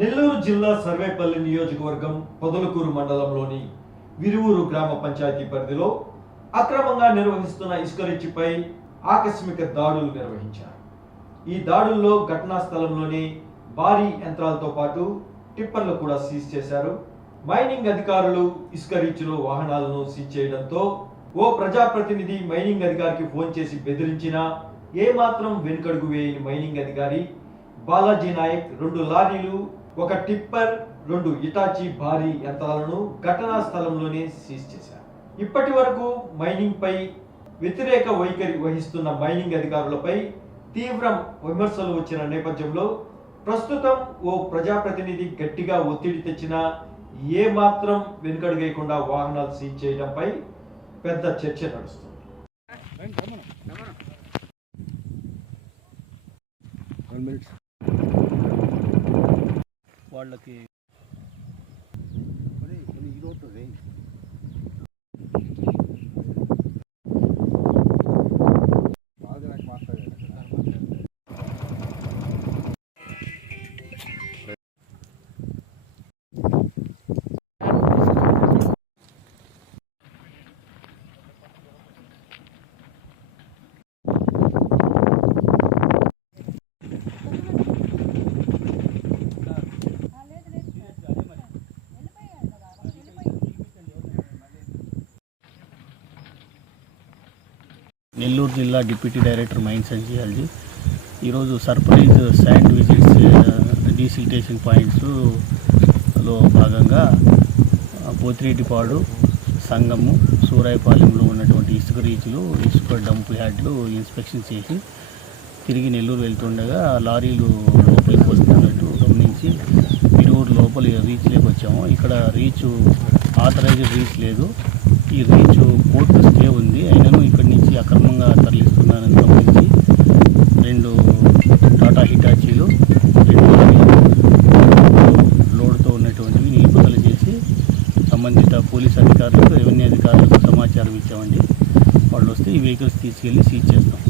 నెల్లూరు జిల్లా సర్వేపల్లి నియోజకవర్గం పొదలకూరు మండలంలోని విరువూరు గ్రామ పంచాయతీ పరిధిలో అక్రమంగా నిర్వహిస్తున్న ఇసుక రీచ్పై ఆకస్మిక దాడులు నిర్వహించారు. ఈ దాడుల్లో ఘటనా స్థలంలోని భారీ యంత్రాలతో పాటు టిప్పర్లు కూడా సీజ్ చేశారు. మైనింగ్ అధికారులు ఇసుక రీచ్లో వాహనాలను సీజ్ చేయడంతో ఓ ప్రజాప్రతినిధి మైనింగ్ అధికారికి ఫోన్ చేసి బెదిరించినా ఏమాత్రం వెనుకడుగు వేయని మైనింగ్ అధికారి బాలాజీ నాయక్ 2 లారీలు, 1 టిప్పర్, 2 ఇటాచీ భారీ యంత్రాలను ఘటనా స్థలంలోనే సీజ్ చేశారు. ఇప్పటి వరకు మైనింగ్ పై వ్యతిరేక వైఖరి వహిస్తున్న మైనింగ్ అధికారులపై తీవ్ర విమర్శలు వచ్చిన నేపథ్యంలో ప్రస్తుతం ఓ ప్రజాప్రతినిధి గట్టిగా ఒత్తిడి తెచ్చినా ఏమాత్రం వెనుకడుగేయకుండా వాహనాలు సీజ్ చేయడంపై పెద్ద చర్చ నడుస్తుంది. వాళ్ళకి నెల్లూరు జిల్లా deputy director mines and geology ఈరోజు సర్ప్రైజ్ శాండ్ విజిట్స్ డీసిల్టేషన్ పాయింట్స్లో భాగంగా పోతిరెడ్డిపాడు, సంగము, సూరాయపాలెంలో ఉన్నటువంటి ఇసుక రీచ్లు, ఇసుక డంప్ యార్డ్లు ఇన్స్పెక్షన్ చేసి తిరిగి నెల్లూరు వెళ్తుండగా లారీలు లోపలికి వస్తున్నట్టు గమనించి విరువూరు లోపల రీచ్లోకి వచ్చాము. ఇక్కడ రీచ్ ఆథరైజ్డ్ రీచ్ లేదు. ఈ రీచ్ కోర్టు స్టే ఉంది. అయినను ఇక్కడి నుంచి అక్రమంగా తరలిస్తున్నారని గమనించి 2 టాటా హిటాచీలు, 2 లోడ్తో ఉన్నటువంటివి నిలుపుదల చేసి సంబంధిత పోలీస్ అధికారులకు, రెవెన్యూ అధికారులకు సమాచారం ఇచ్చామండి. వాళ్ళు వస్తే ఈ వెహికల్స్ తీసుకెళ్ళి సీజ్ చేస్తాం.